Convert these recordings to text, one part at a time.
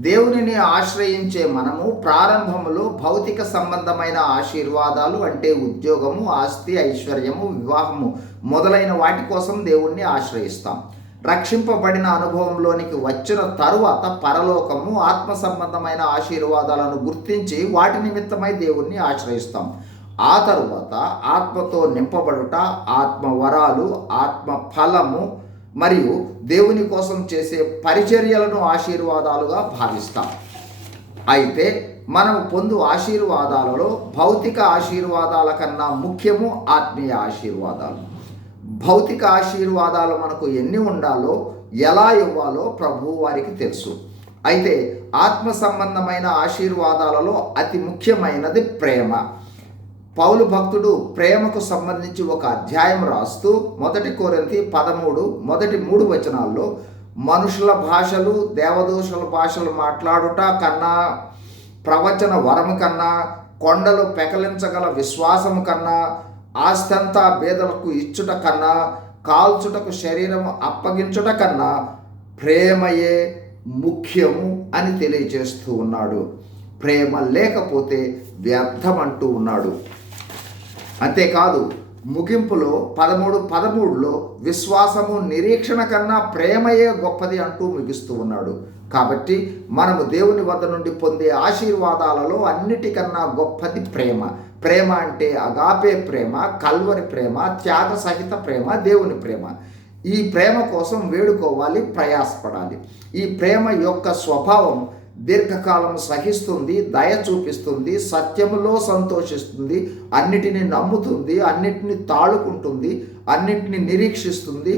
దేవునిని ఆశ్రయించే మనము ప్రారంభములో భౌతిక సంబంధమైన ఆశీర్వాదాలు అంటే ఉద్యోగము ఆస్తి ఐశ్వర్యము వివాహము మొదలైన వాటి కోసం దేవుణ్ణి ఆశ్రయిస్తాం. రక్షింపబడిన అనుభవంలోనికి వచ్చిన తరువాత పరలోకము ఆత్మ సంబంధమైన ఆశీర్వాదాలను గుర్తించి వాటి నిమిత్తమై దేవుణ్ణి ఆశ్రయిస్తాం. ఆ తరువాత ఆత్మతో నింపబడుట ఆత్మ వరాలు ఆత్మ ఫలము మరియు దేవుని కోసం చేసే పరిచర్యలను ఆశీర్వాదాలుగా భావిస్తాం. అయితే మనం పొందు ఆశీర్వాదాలలో భౌతిక ఆశీర్వాదాల కన్నా ముఖ్యము ఆత్మీయ ఆశీర్వాదాలు. భౌతిక ఆశీర్వాదాలు మనకు ఎన్ని ఉండాలో ఎలా ఇవ్వాలో ప్రభు వారికి తెలుసు. అయితే ఆత్మ సంబంధమైన ఆశీర్వాదాలలో అతి ముఖ్యమైనది ప్రేమ. పౌలు భక్తుడు ప్రేమకు సంబంధించి ఒక అధ్యాయం రాస్తూ మొదటి కోరింతి పదమూడు మొదటి మూడు వచనాల్లో మనుషుల భాషలు దేవదోషుల భాషలు మాట్లాడుట కన్నా ప్రవచన వరము కన్నా కొండలు పెకలించగల విశ్వాసము కన్నా ఆస్తంతా బేదలకు ఇచ్చుట కన్నా కాల్చుటకు శరీరము అప్పగించుట కన్నా ప్రేమయే ముఖ్యము అని తెలియజేస్తూ ఉన్నాడు. ప్రేమ లేకపోతే వ్యర్థమంటూ ఉన్నాడు. అంతేకాదు ముగింపులో పదమూడు పదమూడులో విశ్వాసము నిరీక్షణ కన్నా ప్రేమయే గొప్పది అంటూ ముగిస్తూ ఉన్నాడు. కాబట్టి మనము దేవుని వద్ద నుండి పొందే ఆశీర్వాదాలలో అన్నిటికన్నా గొప్పది ప్రేమ. ప్రేమ అంటే అగాపే ప్రేమ కల్వరి ప్రేమ త్యాగ సహిత ప్రేమ దేవుని ప్రేమ. ఈ ప్రేమ కోసం వేడుకోవాలి ప్రయాసపడాలి. ఈ ప్రేమ యొక్క స్వభావం దీర్ఘకాలం సహిస్తుంది దయ చూపిస్తుంది సత్యములో సంతోషిస్తుంది అన్నిటిని నమ్ముతుంది అన్నిటిని తాళుకుంటుంది అన్నిటిని నిరీక్షిస్తుంది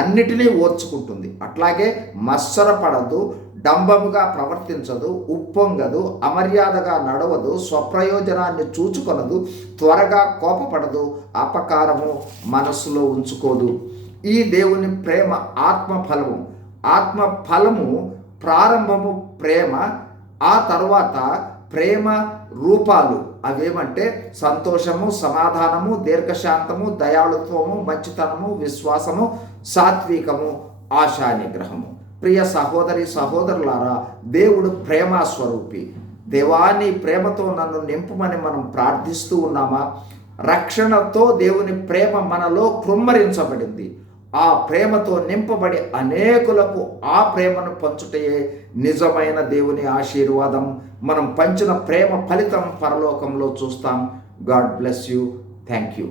అన్నిటినీ ఓర్చుకుంటుంది. అట్లాగే మత్సరపడదు డంబముగా ప్రవర్తించదు ఉప్పొంగదు అమర్యాదగా నడవదు స్వప్రయోజనాన్ని చూచుకొనదు త్వరగా కోపపడదు అపకారము మనస్సులో ఉంచుకోదు. ఈ దేవుని ప్రేమ ఆత్మ ఫలము ఆత్మ ఫలము ప్రారంభము ప్రేమ ఆ తర్వాత ప్రేమ రూపాలు. అవేమంటే సంతోషము సమాధానము దీర్ఘశాంతము దయాళుత్వము మంచితనము విశ్వాసము సాత్వికము ఆశా నిగ్రహము ప్రియ సహోదరి సహోదరులారా దేవుడు ప్రేమ స్వరూపి. దేవాన్ని ప్రేమతో నన్ను నింపుమని మనం ప్రార్థిస్తూ ఉన్నామా? రక్షణతో దేవుని ప్రేమ మనలో కృమ్మరించబడింది. ఆ ప్రేమతో నింపబడి అనేకులకు ఆ ప్రేమను పంచుటయే నిజమైన దేవుని ఆశీర్వాదం. మనం పంచిన ప్రేమ ఫలితం పరలోకంలో చూస్తాం. God bless you. Thank you.